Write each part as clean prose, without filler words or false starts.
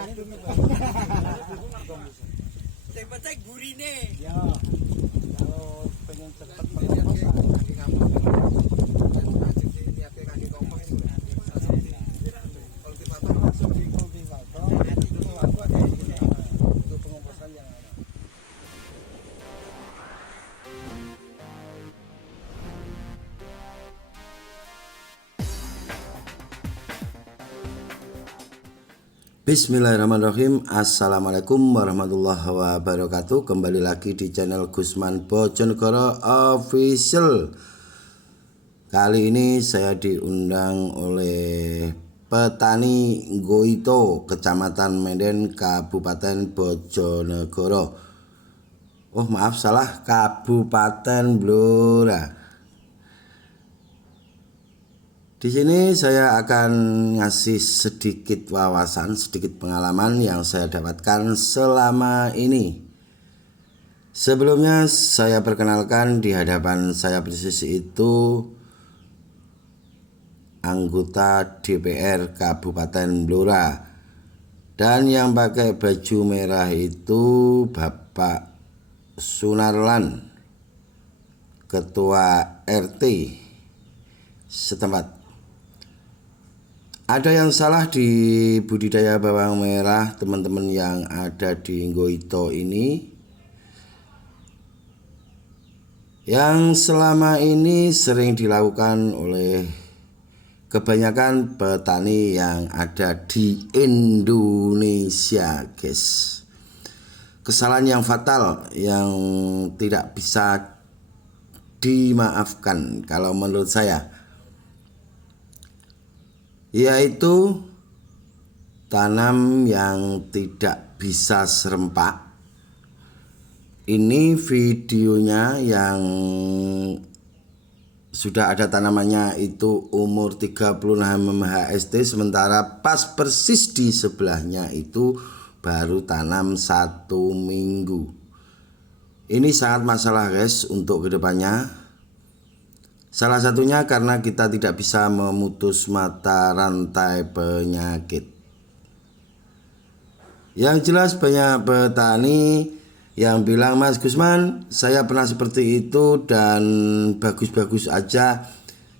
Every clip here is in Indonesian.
Yang penting gurine. Ya, kalau pengen cepat pengoposan langsung di kultivator, itu aku ada untuk pengoposan yang lama. Bismillahirrahmanirrahim. Assalamualaikum warahmatullahi wabarakatuh. Kembali lagi di channel Gusman Bojonegoro Official. Kali ini saya diundang oleh petani Nggoito, Kecamatan Menden, Kabupaten Bojonegoro. Oh maaf, salah, Kabupaten Blora. Di sini saya akan ngasih sedikit wawasan, sedikit pengalaman yang saya dapatkan selama ini. Sebelumnya saya perkenalkan, di hadapan saya persis itu anggota DPR Kabupaten Blora. Dan yang pakai baju merah itu Bapak Sunarlan, Ketua RT setempat. Ada yang salah di budidaya bawang merah teman-teman yang ada di Nggoito ini, yang selama ini sering dilakukan oleh kebanyakan petani yang ada di Indonesia, guys. Kesalahan yang fatal yang tidak bisa dimaafkan kalau menurut saya, yaitu tanam yang tidak bisa serempak. Ini videonya yang sudah ada tanamannya itu umur 36 HST, sementara pas persis di sebelahnya itu baru tanam 1 minggu. Ini sangat masalah, guys, untuk kedepannya. Salah satunya karena kita tidak bisa memutus mata rantai penyakit. Yang jelas banyak petani yang bilang, Mas Gusman, saya pernah seperti itu dan bagus-bagus aja.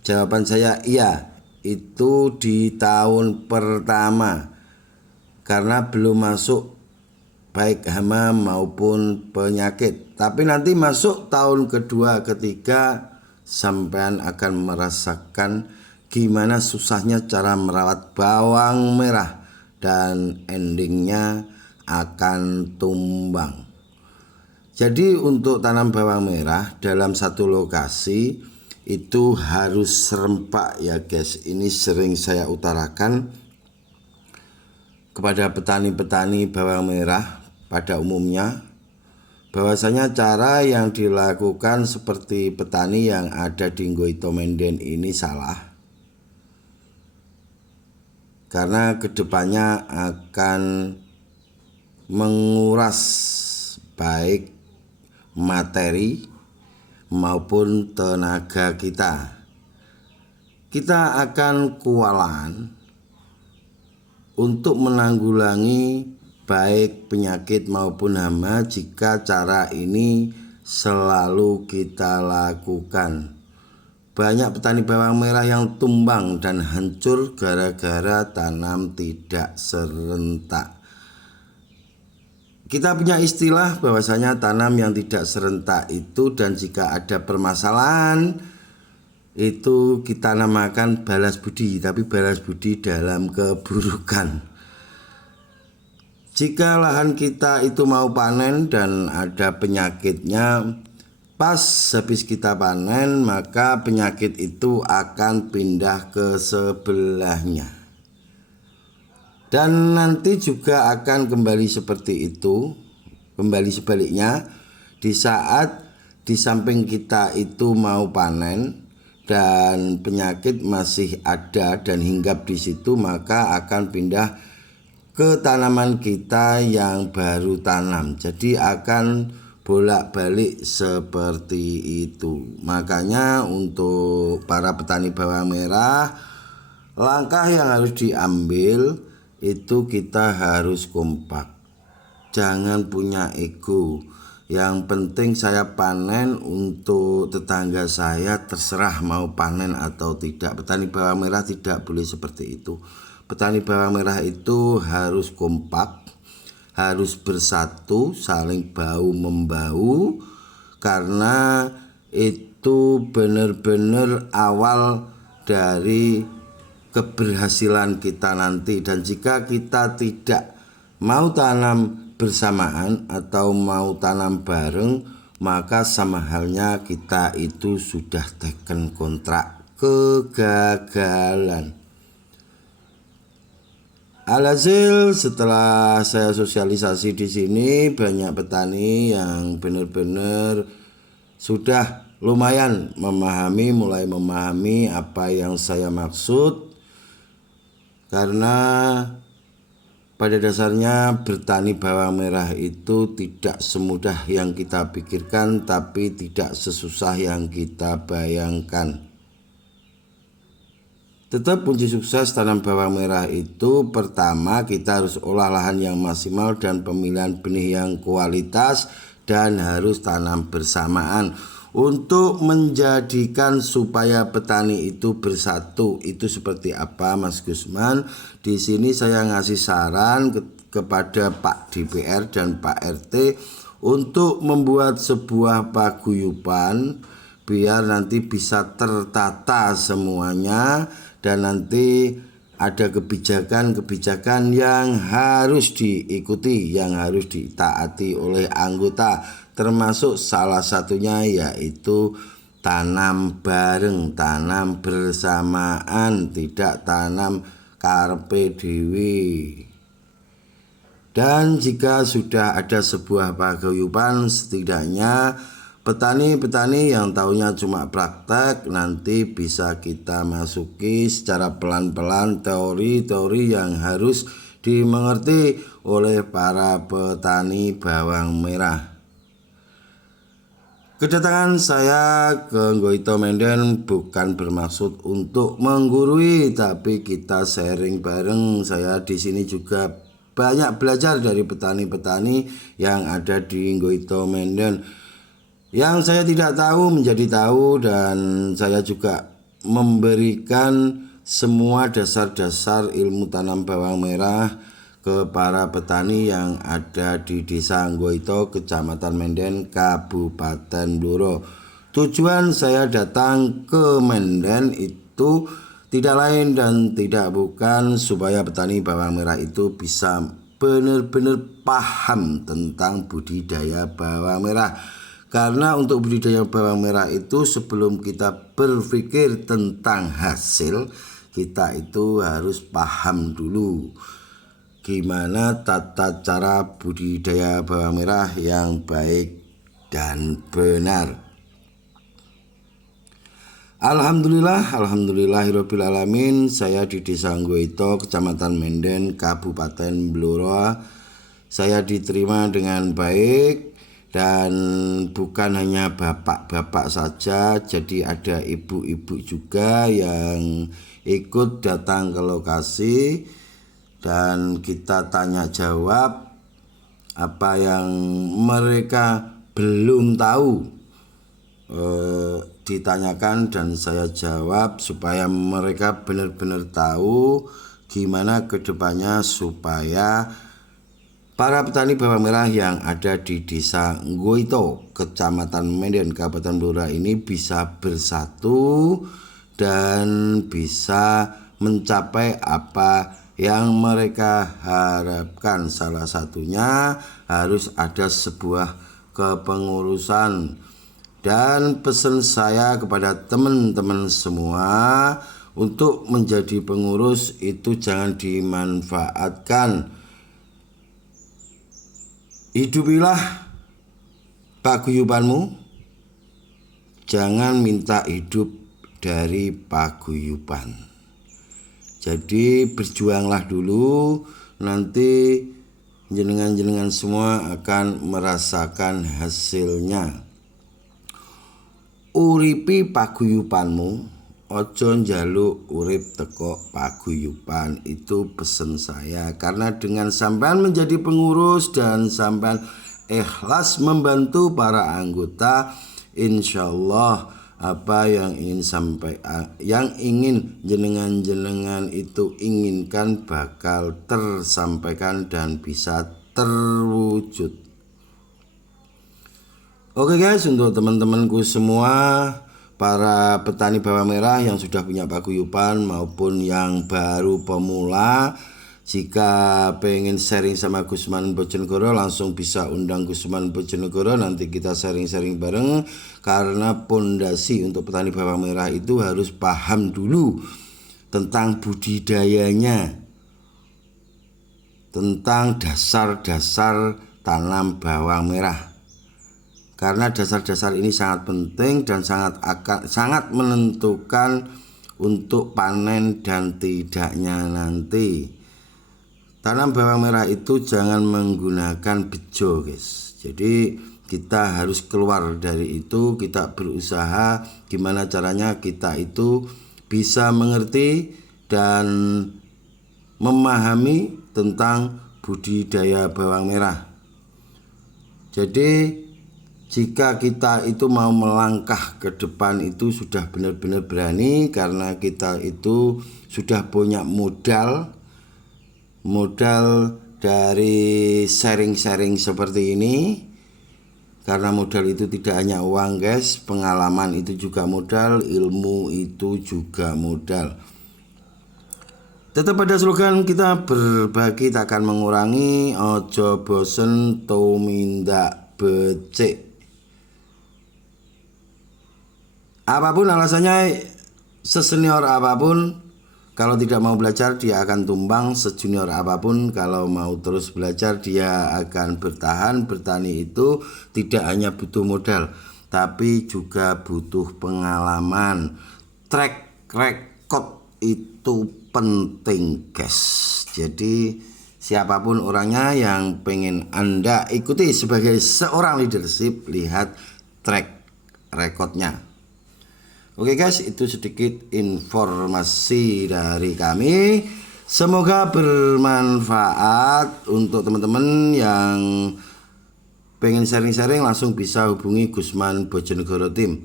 Jawaban saya, iya, itu di tahun pertama karena belum masuk baik hama maupun penyakit. Tapi nanti masuk tahun kedua, ketiga, sampean akan merasakan gimana susahnya cara merawat bawang merah dan endingnya akan tumbang. Jadi untuk tanam bawang merah dalam satu lokasi itu harus serempak ya, guys. Ini sering saya utarakan kepada petani-petani bawang merah pada umumnya, bahwasanya cara yang dilakukan seperti petani yang ada di Nggoito Menden ini salah, karena kedepannya akan menguras baik materi maupun tenaga kita. Kita akan kewalahan untuk menanggulangi baik penyakit maupun hama jika cara ini selalu kita lakukan. Banyak petani bawang merah yang tumbang dan hancur gara-gara tanam tidak serentak. Kita punya istilah bahwasanya tanam yang tidak serentak itu, dan jika ada permasalahan itu kita namakan balas budi, tapi balas budi dalam keburukan. Jika lahan kita itu mau panen dan ada penyakitnya, pas habis kita panen maka penyakit itu akan pindah ke sebelahnya. Dan nanti juga akan kembali seperti itu, kembali sebaliknya. Di saat di samping kita itu mau panen dan penyakit masih ada dan hinggap di situ, maka akan pindah ke tanaman kita yang baru tanam. Jadi akan bolak-balik seperti itu. Makanya untuk para petani bawang merah, langkah yang harus diambil itu kita harus kompak. Jangan punya ego. Yang penting saya panen untuk tetangga saya, terserah mau panen atau tidak. Petani bawang merah tidak boleh seperti itu. Petani bawang merah itu harus kompak, harus bersatu, saling bahu membau, karena itu benar-benar awal dari keberhasilan kita nanti. Dan jika kita tidak mau tanam bersamaan atau mau tanam bareng, maka sama halnya kita itu sudah teken kontrak kegagalan. Alhasil setelah saya sosialisasi di sini, banyak petani yang benar-benar sudah lumayan mulai memahami apa yang saya maksud. Karena pada dasarnya bertani bawang merah itu tidak semudah yang kita pikirkan, tapi tidak sesusah yang kita bayangkan. Tetap kunci sukses tanam bawang merah itu, pertama kita harus olah lahan yang maksimal dan pemilihan benih yang kualitas, dan harus tanam bersamaan. Untuk menjadikan supaya petani itu bersatu, itu seperti apa Mas Gusman? Di sini saya ngasih saran kepada Pak DPR dan Pak RT untuk membuat sebuah paguyuban biar nanti bisa tertata semuanya, dan nanti ada kebijakan-kebijakan yang harus diikuti, yang harus ditaati oleh anggota. Termasuk salah satunya yaitu tanam bareng, tanam bersamaan, tidak tanam karepe dhewe. Dan jika sudah ada sebuah paguyuban, setidaknya petani-petani yang taunya cuma praktek, nanti bisa kita masuki secara pelan-pelan teori-teori yang harus dimengerti oleh para petani bawang merah. Kedatangan saya ke Nggoito Menden bukan bermaksud untuk menggurui, tapi kita sharing bareng. Saya di sini juga banyak belajar dari petani-petani yang ada di Nggoito Menden. Yang saya tidak tahu menjadi tahu, dan saya juga memberikan semua dasar-dasar ilmu tanam bawang merah ke para petani yang ada di Desa Nggoito, Kecamatan Menden, Kabupaten Blora. Tujuan saya datang ke Menden itu tidak lain dan tidak bukan supaya petani bawang merah itu bisa benar-benar paham tentang budidaya bawang merah. Karena untuk budidaya bawang merah itu, sebelum kita berpikir tentang hasil, kita itu harus paham dulu gimana tata cara budidaya bawang merah yang baik dan benar. Alhamdulillahirabbil alamin, saya di Desa Nggoito, Kecamatan Menden, Kabupaten Blora. Saya diterima dengan baik, dan bukan hanya bapak-bapak saja, jadi ada ibu-ibu juga yang ikut datang ke lokasi, dan kita tanya jawab apa yang mereka belum tahu, ditanyakan dan saya jawab supaya mereka benar-benar tahu gimana kedepannya supaya para petani bawang merah yang ada di Desa Nggoito, Kecamatan Menden, Kabupaten Blora ini bisa bersatu dan bisa mencapai apa yang mereka harapkan. Salah satunya harus ada sebuah kepengurusan. Dan pesan saya kepada teman-teman semua, untuk menjadi pengurus itu jangan dimanfaatkan. Hidupilah paguyubanmu, jangan minta hidup dari paguyuban. Jadi berjuanglah dulu, nanti jenengan-jenengan semua akan merasakan hasilnya. Uripi paguyubanmu, ojo njaluk urip teko paguyuban. Itu pesen saya, karena dengan sampean menjadi pengurus dan sampean ikhlas membantu para anggota, insyaallah apa yang ingin jenengan itu inginkan bakal tersampaikan dan bisa terwujud. Oke guys, untuk teman-temanku semua, para petani bawang merah yang sudah punya paguyuban maupun yang baru pemula, jika pengen sharing sama Gusman Bojonegoro, langsung bisa undang Gusman Bojonegoro. Nanti kita sharing-sharing bareng, karena pondasi untuk petani bawang merah itu harus paham dulu tentang budidayanya, tentang dasar-dasar tanam bawang merah. Karena dasar-dasar ini sangat penting dan sangat menentukan untuk panen dan tidaknya nanti. Tanam bawang merah itu jangan menggunakan bejo guys. Jadi kita harus keluar dari itu, kita berusaha gimana caranya kita itu bisa mengerti dan memahami tentang budidaya bawang merah. Jadi jika kita itu mau melangkah ke depan itu sudah benar-benar berani, karena kita itu sudah punya modal dari sharing-sharing seperti ini. Karena modal itu tidak hanya uang guys, pengalaman itu juga modal, ilmu itu juga modal. Tetap pada slogan kita, berbagi takkan mengurangi, ojo bosen tumindak becik. Apapun alasannya, sesenior apapun, kalau tidak mau belajar dia akan tumbang. Sejunior apapun, kalau mau terus belajar dia akan bertahan. Bertani itu tidak hanya butuh modal, tapi juga butuh pengalaman. Track record itu penting guys. Jadi siapapun orangnya yang pengen Anda ikuti sebagai seorang leadership, lihat track recordnya. Oke guys, itu sedikit informasi dari kami. Semoga bermanfaat untuk teman-teman yang pengen sharing-sharing, langsung bisa hubungi Gusman Bojonegoro Tim.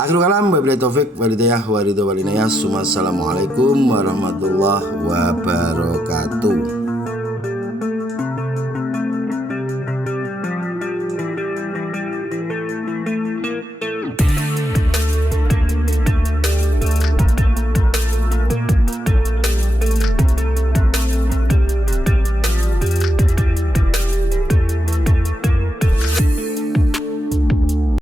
Akhirul kalam, wabillahi taufik walhidayah wa ridho wal inayah. Assalamualaikum warahmatullahi wabarakatuh.